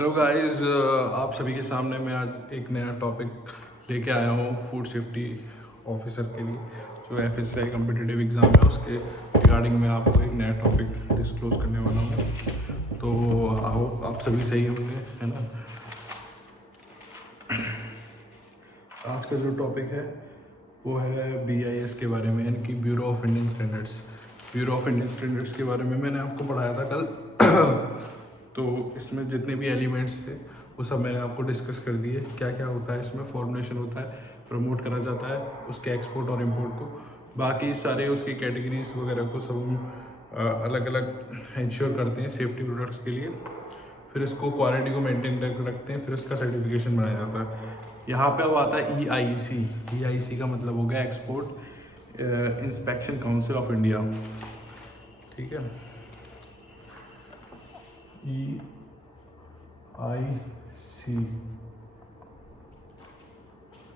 Hello guys, आप सभी के सामने मैं आज एक नया टॉपिक लेके आया हूँ फूड सेफ्टी ऑफिसर के लिए। जो एफएसआई कम्पिटिटिव एग्ज़ाम है उसके रिगार्डिंग मैं आपको एक नया टॉपिक डिस्क्लोज करने वाला हूँ। तो आओ, आप सभी सही होंगे, है ना। आज का जो टॉपिक है वो है बीआईएस के बारे में, यानी कि bureau of Indian standards. Bureau of Indian standards के बारे में मैंने आपको पढ़ाया था कल। तो इसमें जितने भी एलिमेंट्स थे वो सब मैंने आपको डिस्कस कर दिए। क्या क्या होता है इसमें, फॉर्मुलेशन होता है, प्रमोट करा जाता है उसके एक्सपोर्ट और इंपोर्ट को, बाकी सारे उसकी कैटेगरीज वगैरह को सब हम अलग अलग इंश्योर करते हैं सेफ्टी प्रोडक्ट्स के लिए। फिर इसको क्वालिटी को मेंटेन करके रखते हैं, फिर उसका सर्टिफिकेशन बनाया जाता है। यहाँ पे अब आता है EIC। EIC का मतलब हो गया export inspection council of India, ठीक है। EIC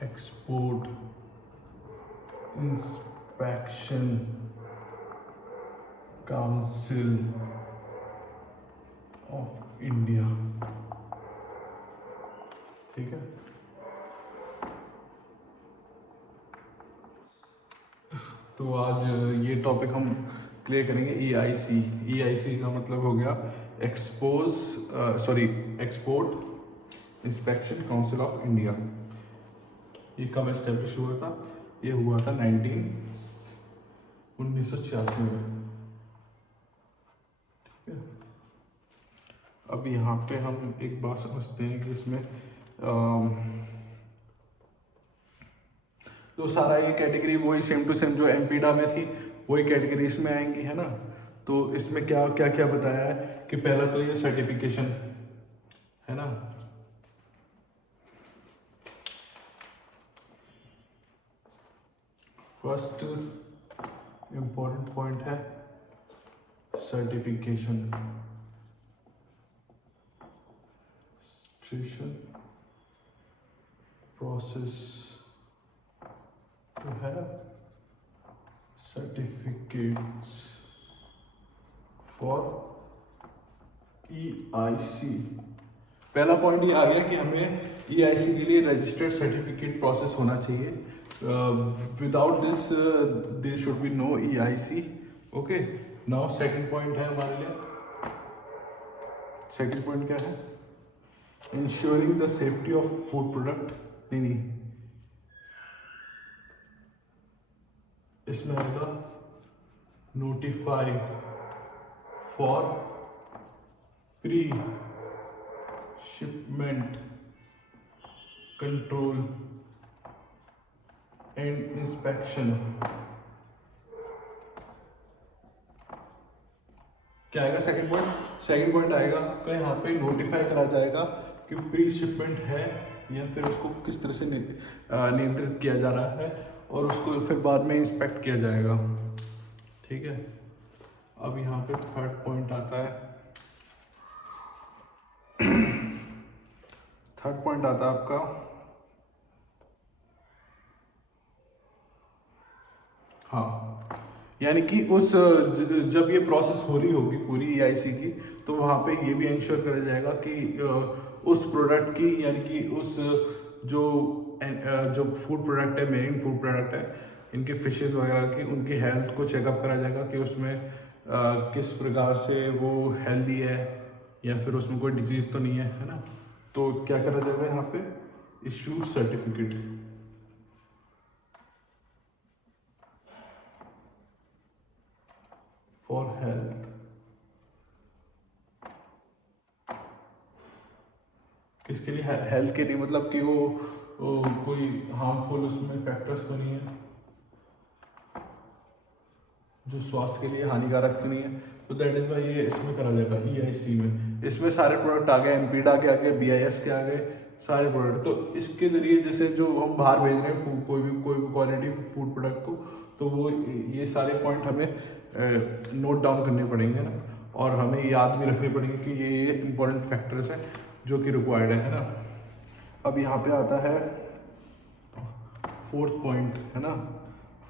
export inspection council of India, ठीक है। तो आज ये टॉपिक हम क्लियर करेंगे। EIC का मतलब हो गया export inspection council of India. ये कब एस्टेब्लिश हुआ था? ये हुआ था 1986 में, ठीक है। अब यहाँ पे हम एक बात समझते हैं कि इसमें जो सारा ये कैटेगरी वही सेम टू सेम जो एमपीडा में थी वही कैटेगरी इसमें आएंगी, है ना। तो इसमें क्या क्या क्या बताया है कि पहला तो ये सर्टिफिकेशन, है ना। फर्स्ट इंपॉर्टेंट पॉइंट है certification. Process to have certificates for EIC। पहला पॉइंट ये आ गया कि हमें EIC के लिए रजिस्टर्ड सर्टिफिकेट प्रोसेस होना चाहिए। Without this there should be no EIC। Okay, now second point है हमारे लिए। सेकंड पॉइंट क्या है? Ensuring the safety of food product. नहीं, इसमें आएगा notify for pre shipment control and inspection. क्या आएगा सेकंड पॉइंट? सेकंड पॉइंट आएगा तो यहाँ पे नोटिफाई करा जाएगा कि प्री शिपमेंट है या फिर उसको किस तरह से नियंत्रित किया जा रहा है, और उसको फिर बाद में इंस्पेक्ट किया जाएगा, ठीक है। अब यहाँ पे थर्ड पॉइंट आता है। थर्ड पॉइंट आता है आपका, हाँ, यानी कि जब ये प्रोसेस हो रही होगी पूरी EIC की, तो वहाँ पे ये भी इंश्योर करा जाएगा कि उस प्रोडक्ट की, यानी कि उस जो फूड प्रोडक्ट है, मेन फूड प्रोडक्ट है, इनके फिशेस वगैरह की, उनकी हेल्थ को चेकअप करा जाएगा कि उसमें किस प्रकार से वो हेल्दी है या फिर उसमें कोई डिजीज़ तो नहीं है ना। तो क्या करा जाएगा यहाँ पे? Issue certificate for health. किसके लिए? हेल्थ के लिए, मतलब कि वो कोई हार्मफुल उसमें फैक्टर्स तो नहीं है, जो स्वास्थ्य के लिए हानिकारक तो नहीं है। तो दैट इज वाई ये इसमें करा जाएगा EIC में। इसमें सारे प्रोडक्ट आ गए, एमपीडा के आ गए, BIS के आ गए, सारे प्रोडक्ट। तो इसके जरिए जैसे जो हम बाहर भेज रहे हैं फूड, कोई भी क्वालिटी फूड प्रोडक्ट को, तो वो ये सारे पॉइंट हमें नोट डाउन करने पड़ेंगे ना, और हमें याद भी रखने पड़ेंगे कि ये इंपॉर्टेंट फैक्टर्स हैं जो कि रिक्वायर्ड है ना। अब यहाँ पे आता है फोर्थ पॉइंट, है ना।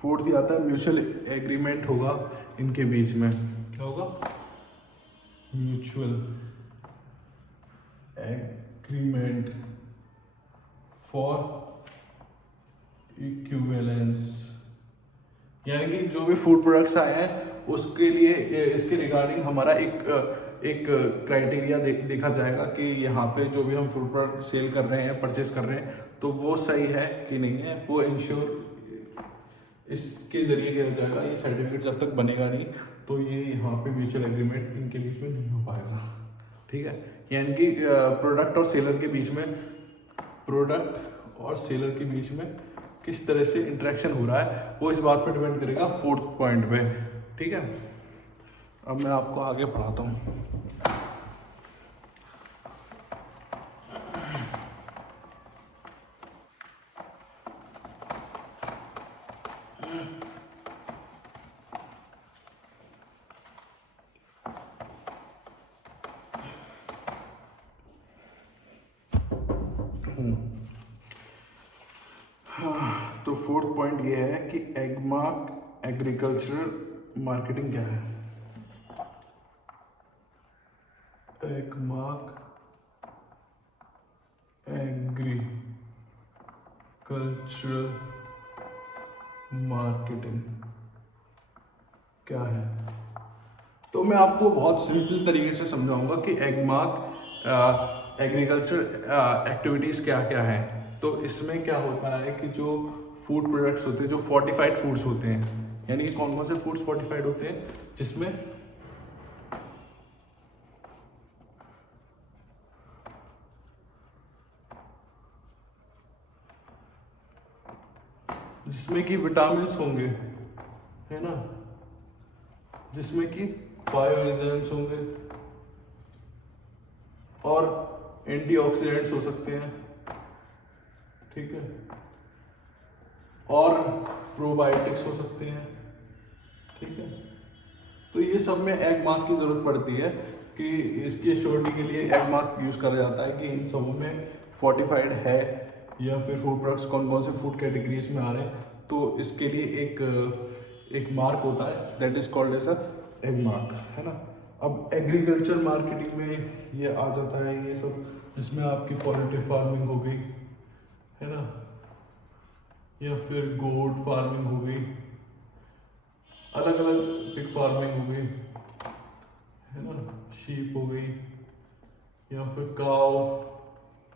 फोर्थ ये आता है म्यूचुअल एग्रीमेंट होगा इनके बीच में। क्या होगा? म्यूचुअल एग्रीमेंट फॉर इक्विवेलेंस, यानी कि जो भी फूड प्रोडक्ट्स आए हैं उसके लिए इसके रिगार्डिंग हमारा एक क्राइटेरिया देखा जाएगा कि यहाँ पे जो भी हम फूड प्रोडक्ट सेल कर रहे हैं, परचेस कर रहे हैं, तो वो सही है कि नहीं है, वो इंश्योर इसके ज़रिए किया जाएगा। ये सर्टिफिकेट जब तक बनेगा नहीं तो ये यहाँ पे म्यूचुअल एग्रीमेंट इनके बीच में नहीं हो पाएगा, ठीक है। यानी कि प्रोडक्ट और सेलर के बीच में किस तरह से इंटरेक्शन हो रहा है वो इस बात पे डिपेंड करेगा, 4th पॉइंट पे, ठीक है। अब मैं आपको आगे पढ़ाता हूँ। तो 4th पॉइंट ये है कि एगमार्क एग्रीकल्चरल मार्केटिंग क्या है। एगमार्क एग्रीकल्चरल मार्केटिंग क्या है। तो मैं आपको बहुत सिंपल तरीके से समझाऊंगा कि एगमार्क एग्रीकल्चर एक्टिविटीज़ क्या क्या है। तो इसमें क्या होता है कि जो फूड प्रोडक्ट्स होते हैं, जो फोर्टिफाइड फूड्स होते हैं, यानी कि कौन कौन से फूड्स फोर्टिफाइड होते हैं, जिसमें कि विटामिन होंगे, है ना, जिसमें कि बायो एंजाइम्स होंगे और एंटीऑक्सीडेंट्स हो सकते हैं, ठीक है, और प्रोबायोटिक्स हो सकते हैं, ठीक है। तो ये सब में एगमार्क की ज़रूरत पड़ती है कि इसकी एश्योरिटी के लिए एगमार्क यूज़ करा जाता है कि इन सबों में फोर्टिफाइड है या फिर फूड प्रोडक्ट्स कौन कौन से फूड कैटेगरीज में आ रहे हैं। तो इसके लिए एक मार्क होता है, that is called as a Agmark, है ना। अब एग्रीकल्चर मार्केटिंग में ये आ जाता है ये सब, जिसमें आपकी पोल्ट्री फार्मिंग हो गई, है ना, या फिर गोट फार्मिंग हो गई, अलग अलग पिग फार्मिंग हो गई, है ना, शीप हो गई, या फिर काव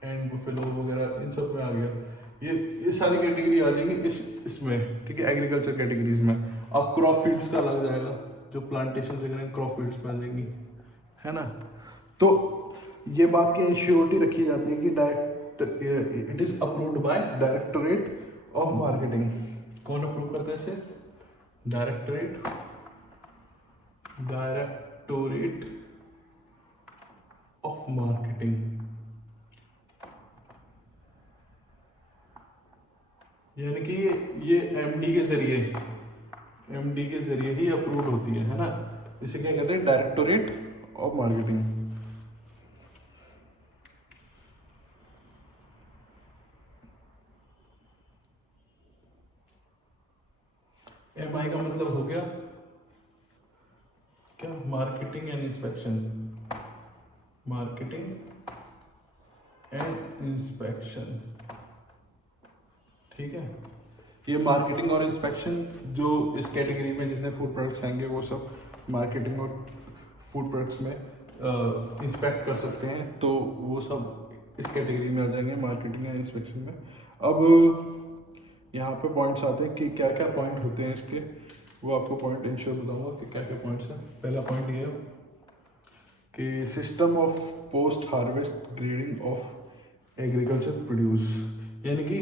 एंड बुफेलो वगैरह, इन सब में आ गया। ये सारी कैटेगरी आ जाएंगी इसमें, ठीक है, एग्रीकल्चर कैटेगरीज में। अब क्रॉप फील्ड्स का लग जाएगा, जो प्लांटेशन से करें क्रॉप फील्ड्स में आ जाएंगी, है ना। तो ये बात की इंश्योरिटी रखी जाती है कि direct it is approved by directorate of marketing. कौन अप्रूव करता है इसे? डायरेक्टोरेट ऑफ मार्केटिंग, यानी कि ये एमडी के जरिए ही अप्रूव होती है ना। इसे क्या कहते हैं? Directorate of marketing. एमआई का मतलब हो गया क्या? Marketing and inspection, marketing and inspection, ठीक है। ये मार्केटिंग और इंस्पेक्शन जो इस कैटेगरी में जितने फूड प्रोडक्ट्स आएंगे वो सब मार्केटिंग और फूड प्रोडक्ट्स में इंस्पेक्ट कर सकते हैं, तो वो सब इस कैटेगरी में आ जाएंगे, मार्केटिंग एंड इंस्पेक्शन में। अब यहाँ पे पॉइंट्स आते हैं कि क्या क्या पॉइंट होते हैं इसके, वो आपको पॉइंट इंश्योर बताऊंगा कि क्या क्या पॉइंट्स हैं। पहला पॉइंट ये है कि system of post harvest grading of agriculture produce, यानी कि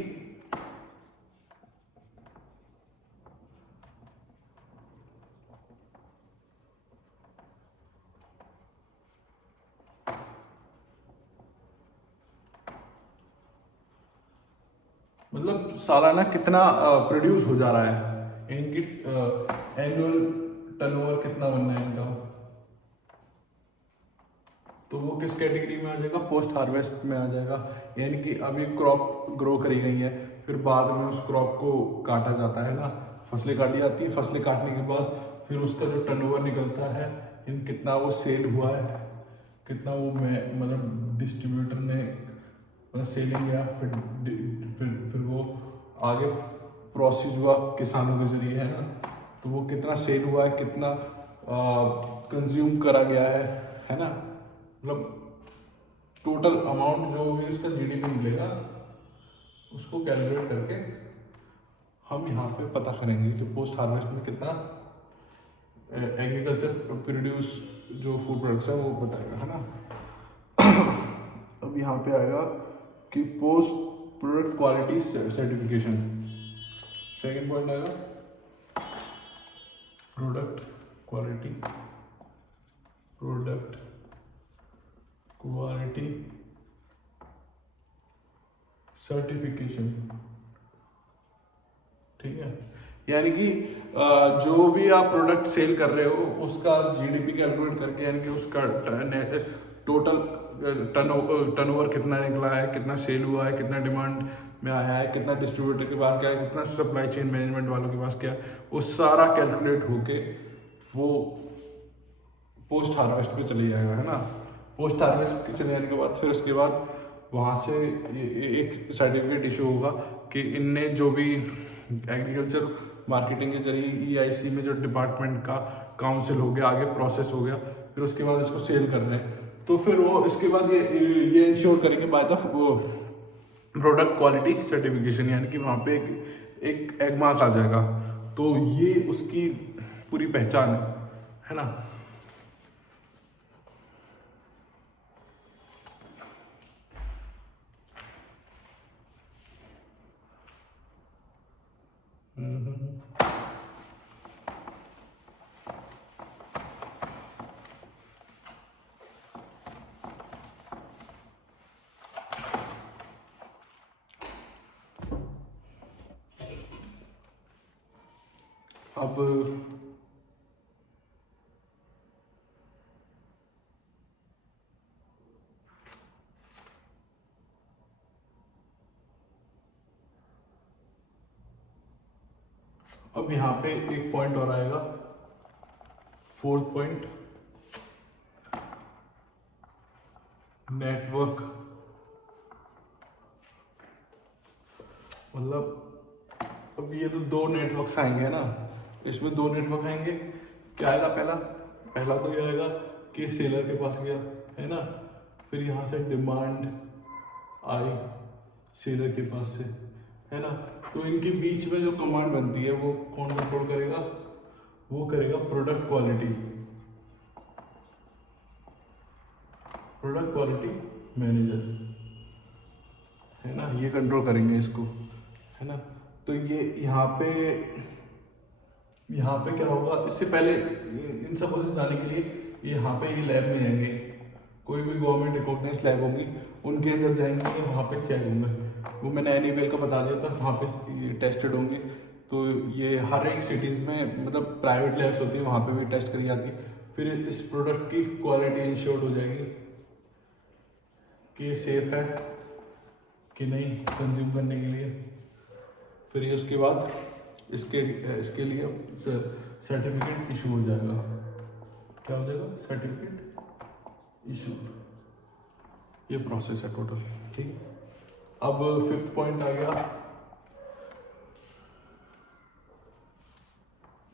मतलब सालाना कितना प्रोड्यूस हो जा रहा है, इनकी एनुअल टर्नओवर कितना बनना है इनका, तो वो किस कैटेगरी में आ जाएगा? पोस्ट हार्वेस्ट में आ जाएगा। यानी कि अभी क्रॉप ग्रो करी गई है, फिर बाद में उस क्रॉप को काटा जाता है ना, फसलें काटी जाती है, फसलें काटने के बाद फिर उसका जो टर्नओवर निकलता है, इन कितना वो सेल हुआ है, कितना वो मतलब डिस्ट्रीब्यूटर ने सेलिंग किया, फिर वो आगे प्रोसेस हुआ किसानों के जरिए, है ना। तो वो कितना सेल हुआ है, कितना कंज्यूम करा गया है ना। मतलब टोटल अमाउंट जो भी उसका जीडीपी मिलेगा उसको कैलकुलेट करके हम यहाँ पे पता करेंगे कि पोस्ट हार्वेस्ट में कितना एग्रीकल्चर प्रोड्यूस जो फूड प्रोडक्ट्स है वो बताएगा, है ना। अब यहाँ पे आएगा कि post product quality certification. Second point आएगा प्रोडक्ट क्वालिटी सर्टिफिकेशन। ठीक है, यानी कि जो भी आप प्रोडक्ट सेल कर रहे हो उसका जीडीपी कैलकुलेट करके, यानी कि उसका टोटल टर्नओवर कितना निकला है, कितना सेल हुआ है, कितना डिमांड में आया है, कितना डिस्ट्रीब्यूटर के पास गया है, कितना सप्लाई चेन मैनेजमेंट वालों के पास गया है, वो सारा कैलकुलेट होके वो पोस्ट हार्वेस्ट पे चले जाएगा, है ना। पोस्ट हार्वेस्ट के चले जाने के बाद फिर उसके बाद वहाँ से एक सर्टिफिकेट इशू होगा कि इनने जो भी एग्रीकल्चर मार्केटिंग के जरिए ईआईसी में जो डिपार्टमेंट का काउंसिल हो गया, आगे प्रोसेस हो गया, फिर उसके बाद इसको सेल कर रहे हैं। तो फिर वो इसके बाद ये इंश्योर करेंगे by the product quality certification, यानी कि वहाँ पे एक एग मार्क आ जाएगा। तो ये उसकी पूरी पहचान है ना। अब यहाँ पे एक पॉइंट और आएगा, फोर्थ पॉइंट, नेटवर्क। मतलब अब ये तो दो नेटवर्क्स आएंगे ना, इसमें दो नेटवर्क आएंगे। क्या आएगा, पहला तो ये आएगा कि सेलर के पास गया, है ना, फिर यहाँ से डिमांड आई सेलर के पास से, है ना। तो इनके बीच में जो कमांड बनती है वो कौन कंट्रोल करेगा, वो करेगा प्रोडक्ट क्वालिटी मैनेजर, है ना। ये कंट्रोल करेंगे इसको, है ना। तो ये यहाँ पे क्या होगा, इससे पहले इन सब से जाने के लिए यहाँ पे ये लैब में जाएंगे, कोई भी गवर्नमेंट रिकॉग्नाइज लैब होगी उनके अंदर जाएंगे, वहाँ पे चेक होंगे। वो मैंने एनएबीएल का बता दिया था, वहाँ पे ये टेस्टेड होंगे। तो ये हर एक सिटीज़ में मतलब प्राइवेट लैब्स होती है, वहाँ पे भी टेस्ट करी जाती है। फिर इस प्रोडक्ट की क्वालिटी इंश्योर्ड हो जाएगी कि सेफ है कि नहीं कंज्यूम करने के लिए। फिर ये उसके बाद इसके लिए सर्टिफिकेट इशू हो जाएगा। क्या हो जाएगा, सर्टिफिकेट इशू। ये प्रोसेस है टोटल, ठीक। अब फिफ्थ पॉइंट आ गया,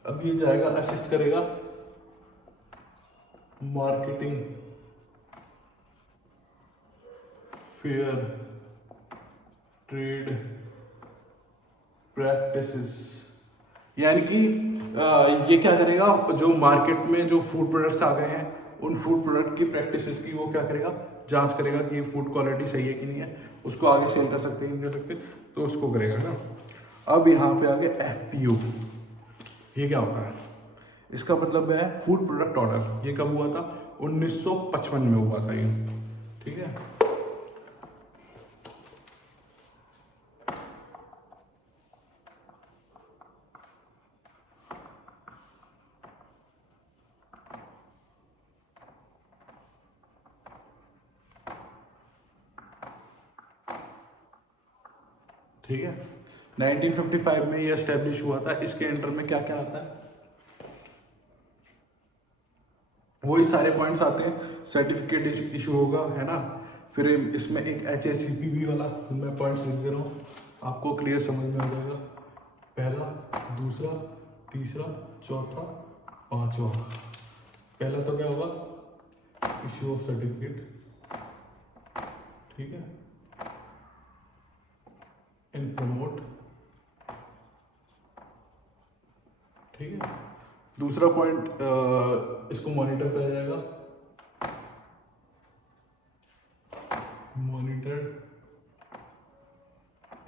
अब ये जाएगा असिस्ट करेगा मार्केटिंग, फेयर ट्रेड प्रैक्टिसेस। यानी कि ये क्या करेगा, जो मार्केट में जो फूड प्रोडक्ट्स आ गए हैं उन फूड प्रोडक्ट की प्रैक्टिसेस की वो क्या करेगा, जांच करेगा कि फूड क्वालिटी सही है कि नहीं है, उसको आगे सेल कर सकते हैं नहीं कर सकते, तो उसको करेगा ना। अब यहाँ पे आगे एफपीओ, ये क्या होता है, इसका मतलब है फूड प्रोडक्ट ऑर्डर। ये कब हुआ था, 1955 में हुआ था ये, ठीक है। ठीक है, 1955 में ये एस्टेब्लिश हुआ था। इसके अंडर में क्या क्या आता है, वही सारे पॉइंट्स आते हैं। सर्टिफिकेट इशू होगा, है ना, फिर इसमें एक HACCP वाला मैं पॉइंट्स लिख दे रहा हूँ, आपको क्लियर समझ में आ जाएगा। पहला, दूसरा, तीसरा, चौथा, पांचवा। पहला तो क्या होगा, इश्यू ऑफ सर्टिफिकेट, ठीक है, इन प्रमोट, ठीक है। दूसरा पॉइंट इसको मॉनिटर किया जाएगा, मॉनिटर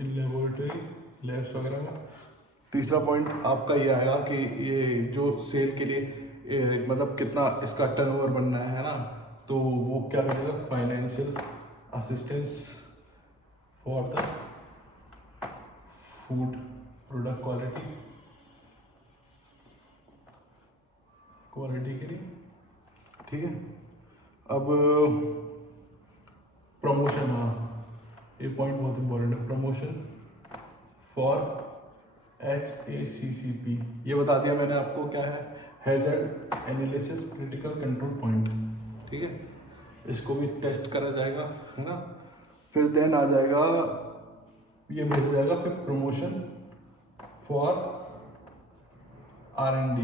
इन लेबोरेटरी, लैब्स वगैरह में। तीसरा पॉइंट आपका ये आएगा कि ये जो सेल के लिए मतलब कितना इसका टर्नओवर बनना है ना, तो वो क्या करेगा, financial assistance for the food product quality के लिए, ठीक है। अब प्रमोशन, हाँ ये पॉइंट बहुत इंपॉर्टेंट है, प्रमोशन फॉर HACCP, ये बता दिया मैंने आपको क्या है, hazard analysis critical control point, ठीक है। इसको भी टेस्ट करा जाएगा, है ना। फिर देन आ जाएगा, ये मिल जाएगा फिर प्रमोशन फॉर R&D,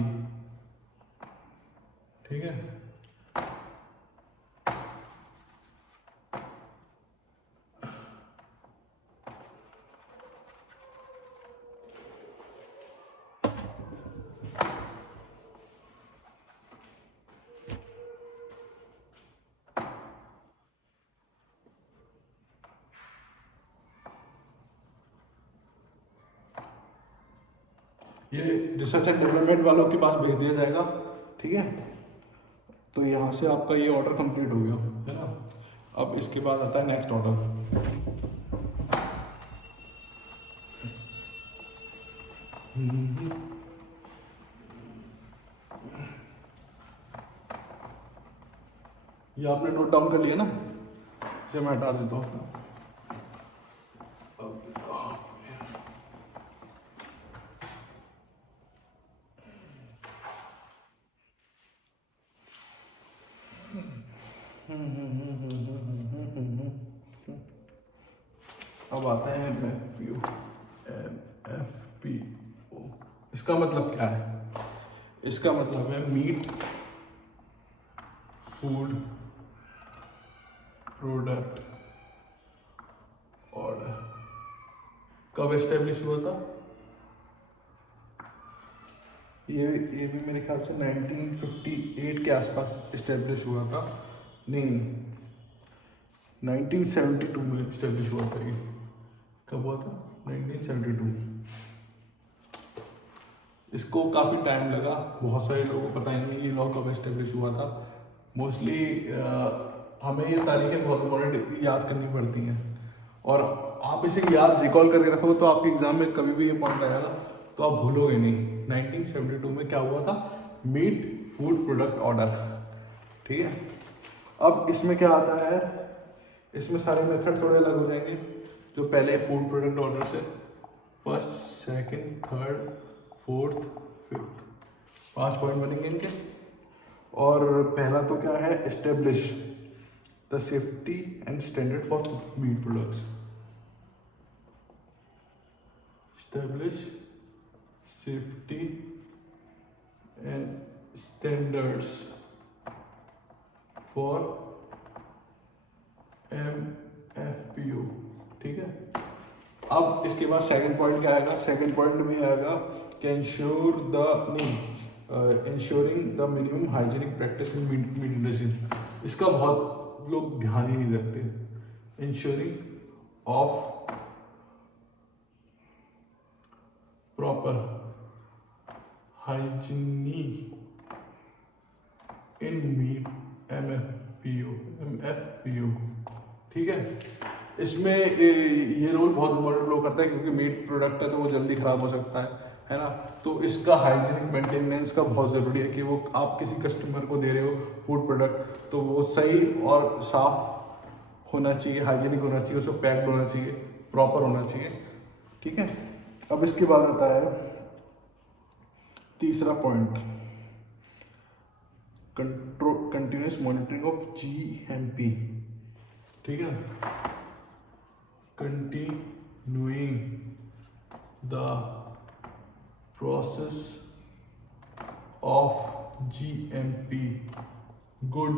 ठीक है। ये रिसर्च एंड डेवलपमेंट वालों के पास भेज दिया जाएगा, ठीक है। तो यहाँ से आपका ये ऑर्डर कंप्लीट हो गया, है ना। अब इसके बाद आता है नेक्स्ट ऑर्डर। ये आपने नोट डाउन कर लिया ना, इसे मैं हटा देता हूँ। अब आता है MFPO। इसका मतलब क्या है, इसका मतलब है मीट फूड प्रोडक्ट ऑर्डर। कब एस्टेब्लिश हुआ था, ये भी मेरे ख्याल से 1958 के आसपास इस्टेब्लिश हुआ था, नहीं 1972 में इस्टेब्लिश हुआ था। ये कब हुआ था, 1972। इसको काफ़ी टाइम लगा, बहुत सारे लोगों को पता ही नहीं ये लॉ कब इस्टेब्लिश हुआ था। मोस्टली हमें ये तारीखें बहुत इंपॉर्टेंट याद करनी पड़ती हैं, और आप इसे याद रिकॉल करके रखो तो आपके एग्जाम में कभी भी ये पॉइंट आएगा तो आप भूलोगे नहीं। 1972 में क्या हुआ था, मीट फूड प्रोडक्ट ऑर्डर, ठीक है। अब इसमें क्या आता है, इसमें सारे मेथड थोड़े अलग हो जाएंगे। जो पहले फूड प्रोडक्ट ऑर्डर से first, second, third, fourth, fifth, 5 point बनेंगे इनके। और पहला तो क्या है, establish the safety and standard for meet products. Establish safety and standards for MFPO, ठीक है। अब इसके बाद सेकंड पॉइंट क्या आएगा, सेकंड पॉइंट में आएगा कि ensuring the minimum hygienic practice in meat industry. इसका बहुत लोग ध्यान ही नहीं रखते। Ensuring of proper hygienic in meat MFPO, ठीक है। इसमें ये रोल बहुत इंपॉर्टेंट प्ले करता है, क्योंकि मीट प्रोडक्ट है तो वो जल्दी ख़राब हो सकता है ना। तो इसका हाइजीनिक मेंटेनेंस का बहुत ज़रूरी है कि वो आप किसी कस्टमर को दे रहे हो फूड प्रोडक्ट तो वो सही और साफ होना चाहिए, हाइजीनिक होना चाहिए, उसको पैक्ड होना चाहिए, प्रॉपर होना चाहिए, ठीक है। अब इसके बाद आता है तीसरा point, continuous monitoring of GMP, ठीक है, continuing the process of GMP good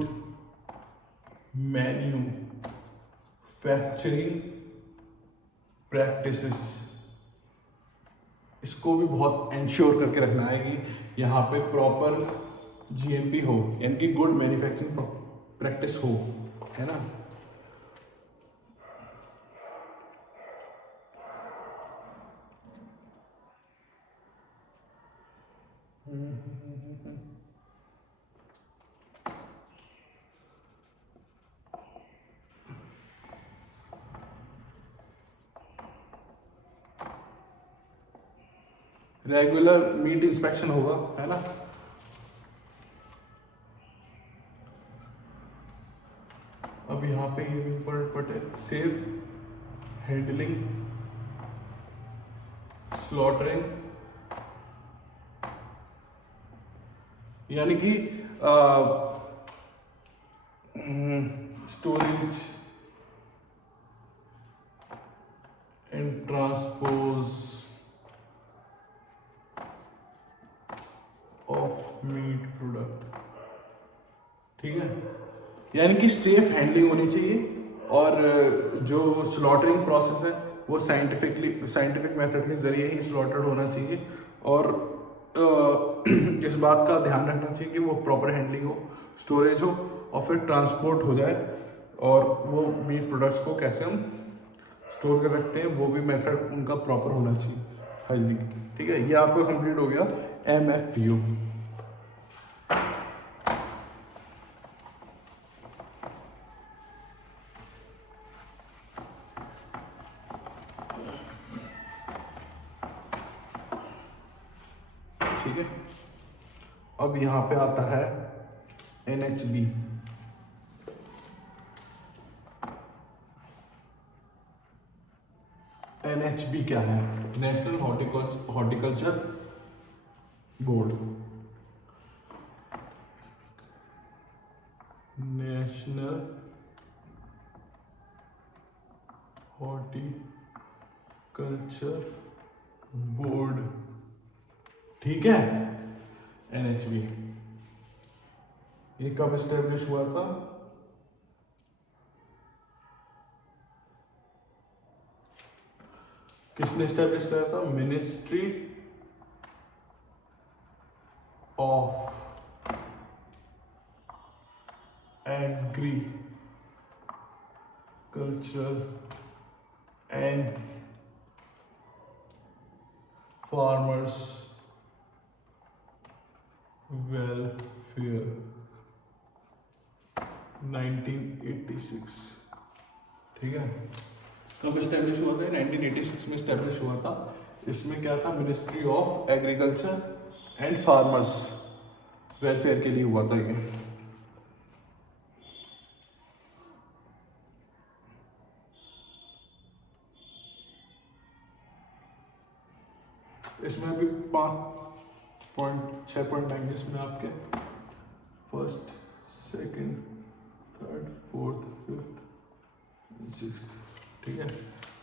manufacturing practices. इसको भी बहुत इंश्योर करके रखना है कि यहाँ पे प्रॉपर GMP हो, यानी कि गुड मैन्युफैक्चरिंग प्रैक्टिस हो, है ना। रेगुलर मीट इंस्पेक्शन होगा, है ना। अब यहाँ पे ये इम्पोर्टेंट पार्ट है, सेफ हैंडलिंग स्लॉटरिंग, यानी कि storage and transpose of meat product, ठीक है, यानी कि सेफ हैंडलिंग होनी चाहिए। और जो स्लॉटरिंग प्रोसेस है वो साइंटिफिक मेथड के जरिए ही स्लॉटर्ड होना चाहिए। और इस बात का ध्यान रखना चाहिए कि वो प्रॉपर हैंडलिंग हो, स्टोरेज हो और फिर ट्रांसपोर्ट हो जाए। और वो मीट प्रोडक्ट्स को कैसे हम स्टोर कर रखते हैं वो भी मेथड उनका प्रॉपर होना चाहिए हाइजीन। ठीक है, ये आपका कंप्लीट हो गया MFVO। ठीक है, अब यहाँ पे आता है NHB। NHB क्या है? National horticulture board. National horticulture board, ठीक है, NHB। ये कब एस्टेब्लिश हुआ था? किसने एस्टेब्लिश किया था? Ministry of agriculture and farmers welfare 1986। ठीक है, कब एस्टेब्लिश हुआ था? 1986 में एस्टेब्लिश हुआ था। इसमें क्या था? Ministry of agriculture and farmers welfare के लिए हुआ था ये। इसमें भी 6 पॉइंट आएंगे इसमें आपके, first, second, third, fourth, fifth, sixth. ठीक है,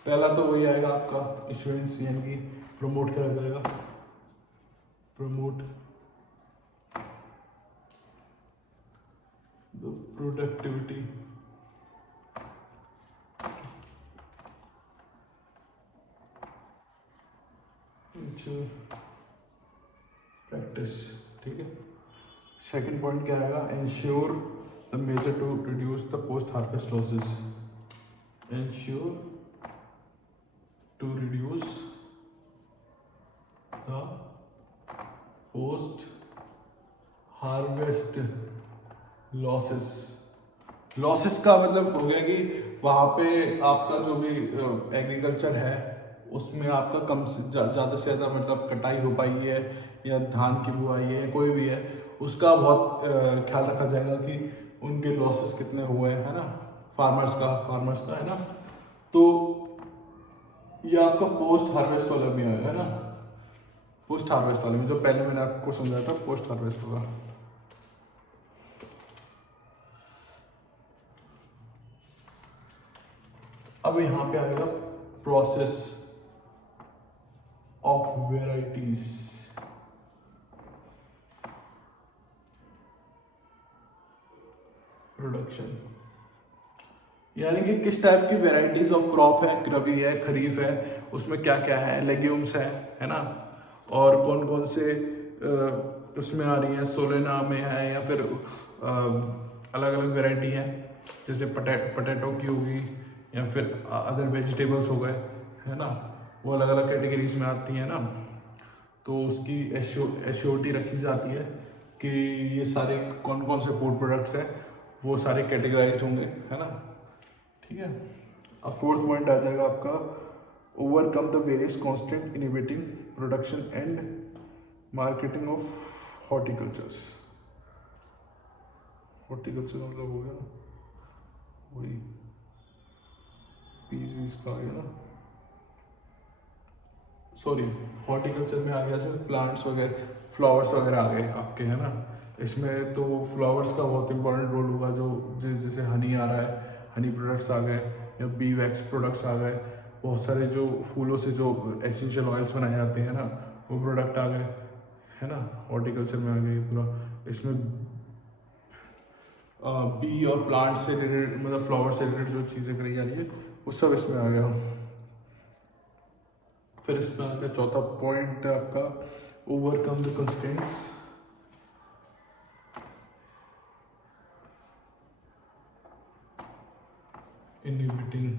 पहला तो वही आएगा आपका इश्योरेंस, यानी कि प्रमोट करा जाएगा, प्रमोट द प्रोडक्टिविटी प्रैक्टिस। ठीक है, सेकंड पॉइंट क्या आएगा? Ensure the measure to reduce the post harvest losses. Ensure to reduce the post harvest losses. Losses का मतलब हो गया कि वहाँ पे आपका जो भी एग्रीकल्चर है उसमें आपका कम से ज़्यादा से ज़्यादा मतलब कटाई हो पाई है, या धान की बुआई है, कोई भी है, उसका बहुत ख्याल रखा जाएगा कि उनके लॉसेस कितने हुए हैं, है ना, फार्मर्स का, है ना। तो ये आपका पोस्ट हार्वेस्ट वाला भी आएगा, है ना, पोस्ट हार्वेस्ट वाले में जो पहले मैंने आपको समझाया था, पोस्ट हार्वेस्ट होगा। अब यहाँ पे आएगा प्रोसेस ऑफ वेराइटीज। प्रोडक्शन यानी कि किस टाइप की वेराइटीज ऑफ क्रॉप है, रबी है, खरीफ है, उसमें क्या क्या है, लेग्यूम्स है ना, और कौन कौन से उसमें आ रही हैं, सोलेना में है या फिर अलग अलग वेराइटी है, जैसे पटेटो की होगी या फिर अदर वेजिटेबल्स हो गए, है ना, वो अलग अलग कैटेगरीज में आती हैं ना। तो उसकी एश्योरिटी रखी जाती है कि ये सारे कौन कौन से फूड प्रोडक्ट्स हैं, वो सारे कैटेगराइज्ड होंगे, है ना। ठीक है। अब फोर्थ पॉइंट आ जाएगा आपका, overcome the various constant inhibiting production and marketing of horticultures. Horticulture मतलब हो गया वही पीस वीस का आ गया ना, सॉरी हॉर्टिकल्चर में आ गया सिर्फ प्लांट्स वगैरह, फ्लावर्स वगैरह आ गए आपके, है ना। इसमें तो फ्लावर्स का बहुत इंपॉर्टेंट रोल होगा, जो जैसे हनी आ रहा है, हनी प्रोडक्ट्स आ गए या बी वैक्स प्रोडक्ट्स आ गए, बहुत सारे जो फूलों से जो एसेंशियल ऑयल्स बनाए जाते हैं ना, वो प्रोडक्ट आ गए, है ना, हॉर्टिकल्चर में आ गए पूरा। इसमें बी और प्लांट से रिलेटेड, मतलब फ्लावर से रिलेटेड जो चीज़ें करी जा रही है वो सब इसमें आ गया। फिर इसमें आ गया चौथा पॉइंट आपका, overcome the constraints inhibiting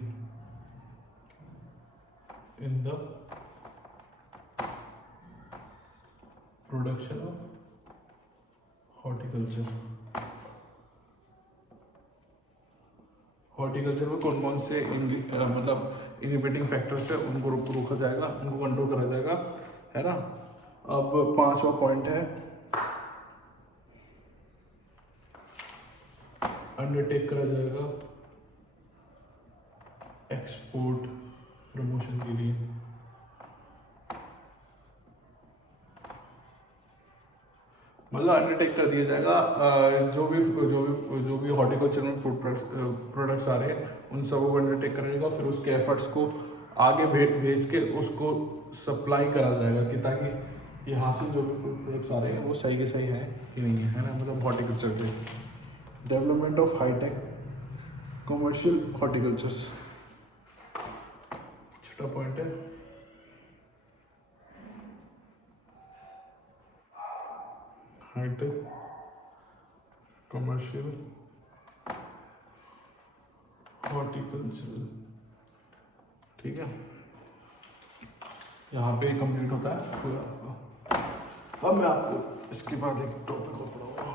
in the production of horticulture। Horticulture में कौन कौन से मतलब इनिबिटिंग फैक्टर्स है, उनको रोका जाएगा, उनको कंट्रोल करा जाएगा, है ना। अब पांचवा पॉइंट है, अंडरटेक करा जाएगा एक्सपोर्ट प्रमोशन के लिए। मतलब अंडरटेक कर दिया जाएगा जो भी हॉर्टिकल्चर में प्रोडक्ट्स आ रहे हैं उन सबको अंडरटेक करेगा, फिर उसके एफर्ट्स को आगे भेज के उसको सप्लाई करा जाएगा कि ताकि यहाँ से जो भी प्रोडक्ट्स आ रहे हैं वो सही के सही हैं कि नहीं है ना, मतलब हॉर्टिकल्चर के development of high tech commercial horticultures. छठा पॉइंट है हाईटेक कमर्शियल हॉर्टिकल्चर। ठीक है, यहाँ पे कंप्लीट होता है पूरा। अब मैं आपको इसके बाद एक टॉपिक को पढ़ाऊंगा,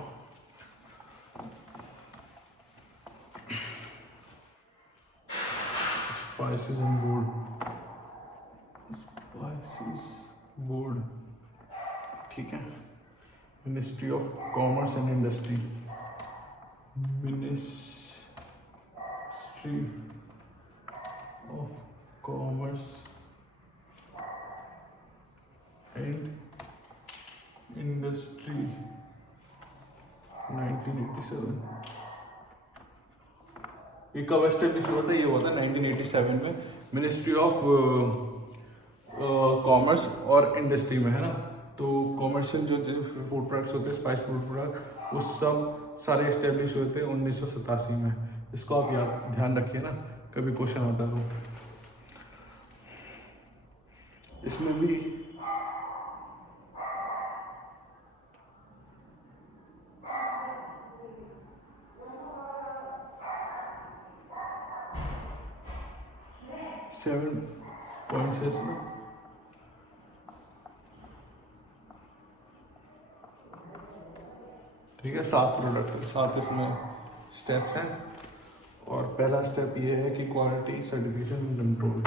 spices and board. Spices board, ठीक है। Ministry of commerce and industry, ministry of commerce and industry 1987। ये कब एस्टेब्लिश हुआ था? ये हुआ था 1987 में, मिनिस्ट्री ऑफ कॉमर्स और इंडस्ट्री में, है ना। तो कॉमर्शियल जो फूड प्रोडक्ट्स होते हैं, स्पाइस फूड प्रोडक्ट, वो सब सारे एस्टेब्लिश हुए थे 1987 में। इसको आप याद ध्यान रखिए ना, कभी क्वेश्चन आता तो। इसमें भी सेवन पॉइंट्स है इसमें। ठीक है, 7 प्रोडक्ट, 7 इसमें स्टेप्स हैं। और पहला स्टेप ये है कि quality certification and control.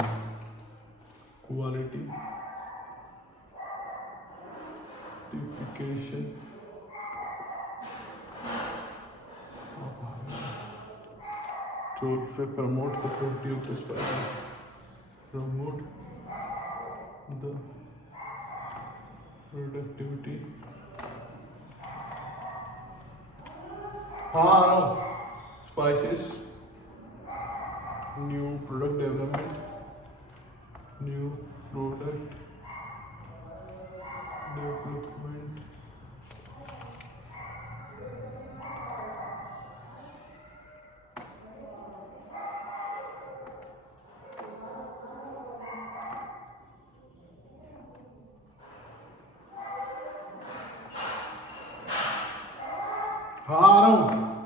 Quality certification to promote the productivity of this product. Promote the productivity. हाँ, spices new product development, new product development, हाँ आ रहा हूँ।